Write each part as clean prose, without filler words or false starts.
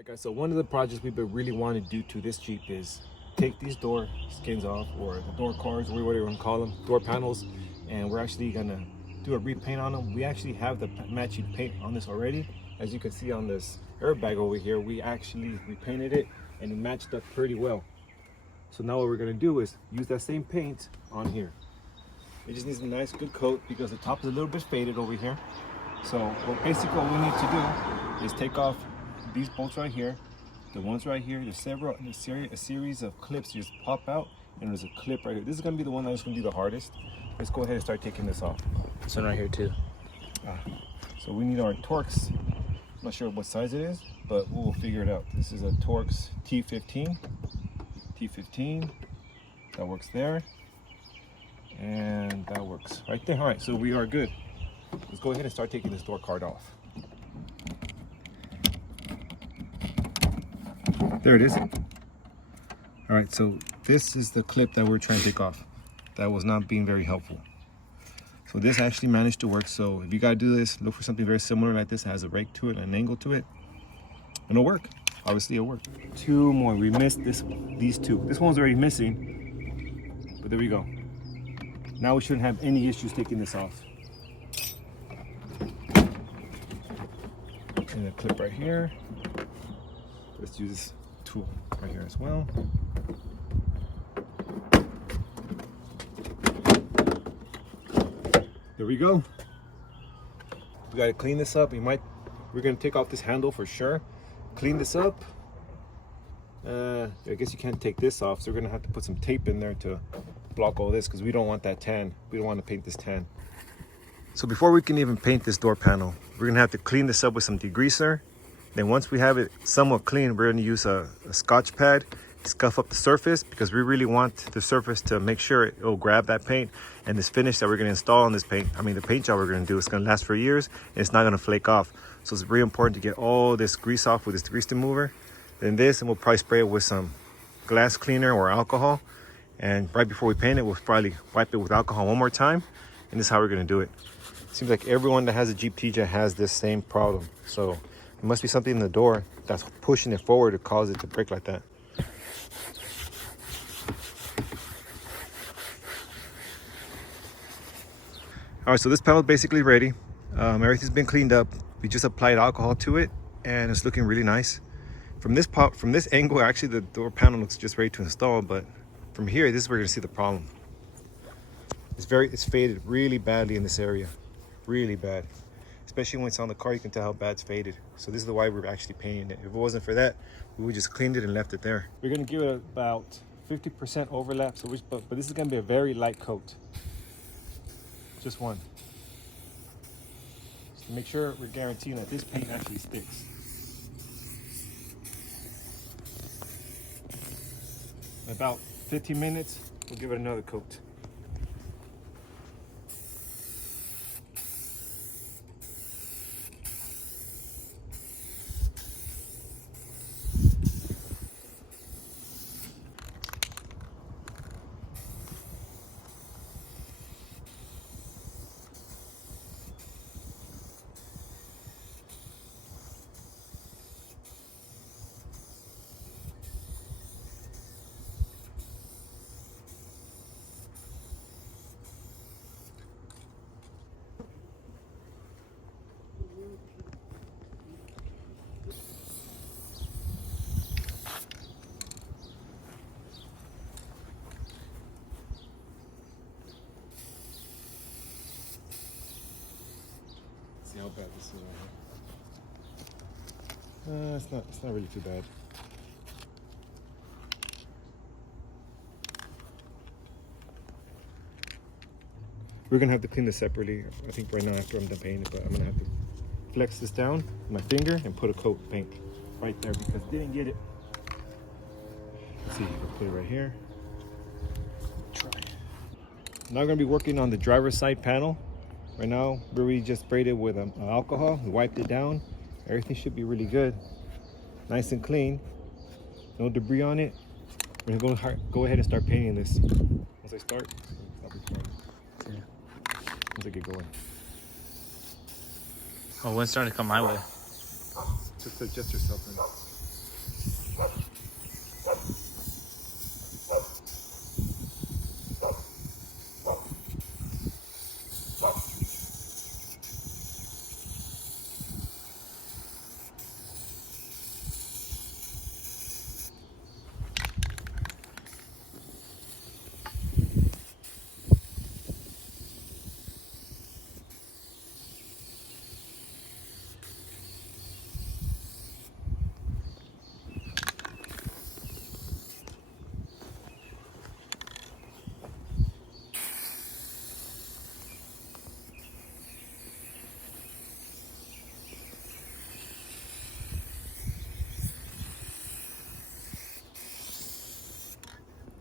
Alright guys, so one of the projects we've been really wanting to do to this Jeep is take these door skins off, or the door cards, or whatever you want to call them, door panels, and we're actually gonna do a repaint on them. We actually have the matching paint on this already. As you can see on this airbag over here, we actually repainted it and it matched up pretty well. So now what we're gonna do is use that same paint on here. It just needs a nice good coat because the top is a little bit faded over here. So basically what we need to do is take off these bolts right here, the ones right here. There's a series of clips just pop out, and there's a clip right here. This is gonna be the one that's gonna be the hardest. Let's go ahead and start taking this off. This one right here too. So we need our Torx. I'm not sure what size it is, but we'll figure it out. This is a Torx T15. That works there, and that works right there. All right, so we are good. Let's go ahead and start taking this door card off. There it is. All right, so this is the clip that we're trying to take off. That was not being very helpful. So this actually managed to work. So if you gotta do this, look for something very similar like this. It has a rake to it, an angle to it, and it'll work. Obviously it'll work. Two more, we missed these two. This one's already missing, but there we go. Now we shouldn't have any issues taking this off. And a clip right here. Let's use this tool right here as well. There we go. We gotta clean this up. We're gonna take off this handle for sure. Clean this up. I guess you can't take this off, so we're gonna have to put some tape in there to block all this because we don't want that tan. We don't want to paint this tan. So before we can even paint this door panel, we're gonna have to clean this up with some degreaser. Then once we have it somewhat clean, we're gonna use a Scotch pad to scuff up the surface because we really want the surface to make sure it'll grab that paint. And this finish that we're gonna install on this paint, the paint job we're gonna do, it's gonna last for years and it's not gonna flake off. So it's really important to get all this grease off with this grease remover. Then this, and we'll probably spray it with some glass cleaner or alcohol. And right before we paint it, we'll probably wipe it with alcohol one more time. And this is how we're gonna do it. Seems like everyone that has a Jeep TJ has this same problem. So it must be something in the door that's pushing it forward to cause it to break like that. All right, so this panel is basically ready. Everything's been cleaned up. We just applied alcohol to it and it's looking really nice. From this angle, actually the door panel looks just ready to install, but from here, this is where you're gonna see the problem. It's faded really badly in this area, really bad. Especially when it's on the car, you can tell how bad it's faded. So this is why we're actually painting it. If it wasn't for that, we would just cleaned it and left it there. We're gonna give it about 50% overlap, so but this is gonna be a very light coat. Just one. Just to make sure we're guaranteeing that this paint actually sticks. In about 15 minutes, we'll give it another coat. See how bad this is right here. It's not really too bad. We're gonna have to clean this separately. I think right now after I'm done painting it, but I'm gonna have to flex this down with my finger and put a coat of paint right there because I didn't get it. Let's see, we'll put it right here. Try. Now I'm gonna be working on the driver's side panel. Right now, we just sprayed it with alcohol. We wiped it down. Everything should be really good. Nice and clean. No debris on it. We're gonna go ahead and start painting this. Once I start, I'll be recording. Once I get going. Oh, wind's starting to come my way. Just adjust yourself in.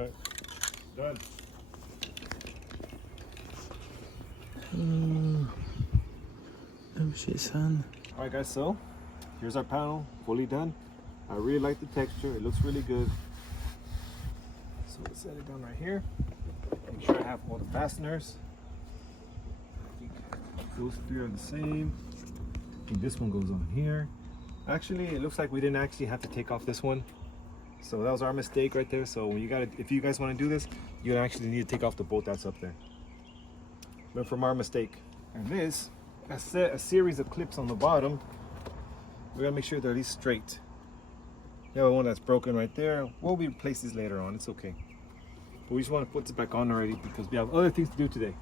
right, done. Oh shit, son. All right, guys. So here's our panel, fully done. I really like the texture. It looks really good. So let's set it down right here. Make sure I have all the fasteners. I think those three are the same. I think this one goes on here. Actually, it looks like we didn't actually have to take off this one. So that was our mistake right there. So when you gotta, if you guys want to do this, you actually need to take off the bolt that's up there. But from our mistake. And this, I set a series of clips on the bottom. We gotta make sure they're at least straight. You have one that's broken right there. We'll replace this later on. It's okay. But we just want to put this back on already because we have other things to do today.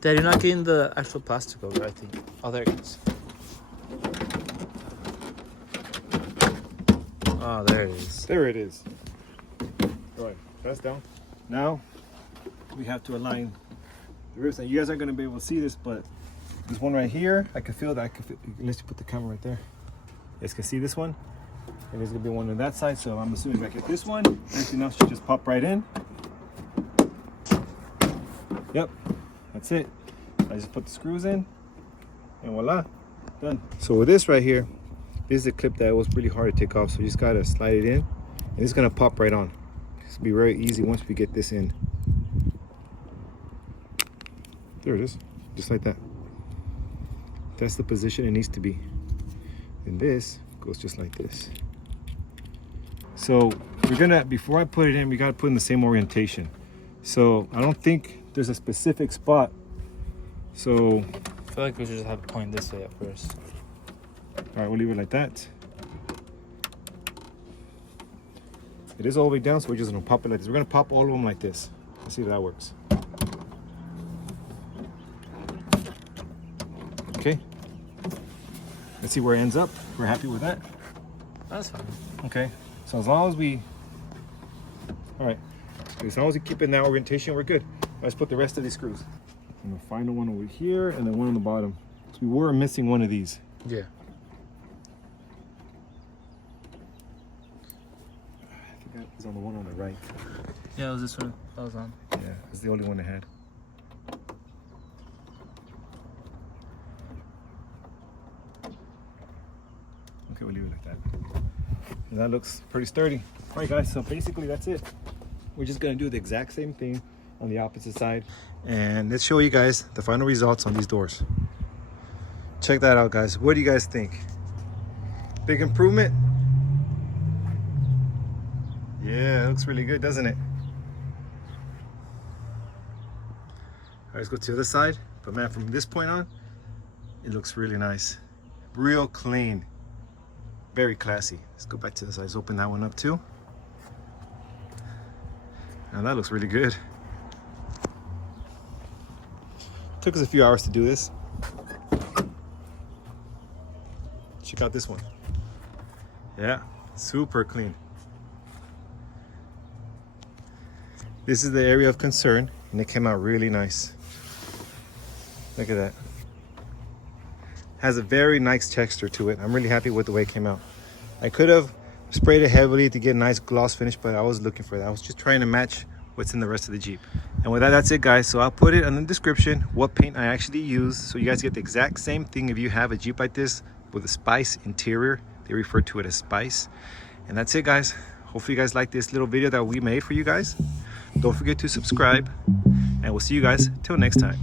Dad, you're not getting the actual plastic over, I think. Oh, there it is. Oh, there it is. There it is. All right, that's down. Now we have to align the ribs. And you guys aren't going to be able to see this, but there's one right here. I can feel that. I can feel, unless you put the camera right there. You guys can see this one. And there's going to be one on that side. So I'm assuming if I get this one, everything else should just pop right in. Yep, that's it. I just put the screws in and voila, done. So with this right here, this is a clip that was really hard to take off. So you just gotta slide it in and it's gonna pop right on. It's gonna be very easy once we get this in. There it is, just like that. That's the position it needs to be. And this goes just like this. So we're gonna, before I put it in, we gotta put in the same orientation. So I don't think there's a specific spot. So I feel like we should just have it point this way at first. All right, we'll leave it like that. It is all the way down, so we're just gonna pop it like this. We're gonna pop all of them like this. Let's see if that works. Okay. Let's see where it ends up. We're happy with that. That's fine. Okay. So as long as we, all right, as long as we keep in that orientation, we're good. Let's put the rest of these screws. I'm gonna find the one over here and then one on the bottom. So we were missing one of these. Yeah. I think that was on the one on the right. Yeah, it was this one that was on. Yeah, it's the only one I had. Okay, we'll leave it like that. And that looks pretty sturdy. All right, guys, so basically that's it. We're just gonna do the exact same thing on the opposite side. And let's show you guys the final results on these doors. Check that out, guys. What do you guys think? Big improvement? Yeah, it looks really good, doesn't it? All right, let's go to the other side. But man, from this point on, it looks really nice. Real clean. Very classy. Let's go back to the side. Let's open that one up too. And that looks really good. Took us a few hours to do this. Check out this one. Yeah, super clean. This is the area of concern, and it came out really nice. Look at that. Has a very nice texture to it. I'm really happy with the way it came out. I could have sprayed it heavily to get a nice gloss finish, but I was looking for that. I was just trying to match what's in the rest of the Jeep. And with that, that's it, guys. So I'll put it in the description what paint I actually use, so you guys get the exact same thing. If you have a Jeep like this with a Spice interior, they refer to it as Spice. And that's it, guys. Hopefully you guys like this little video that we made for you guys. Don't forget to subscribe, and we'll see you guys till next time.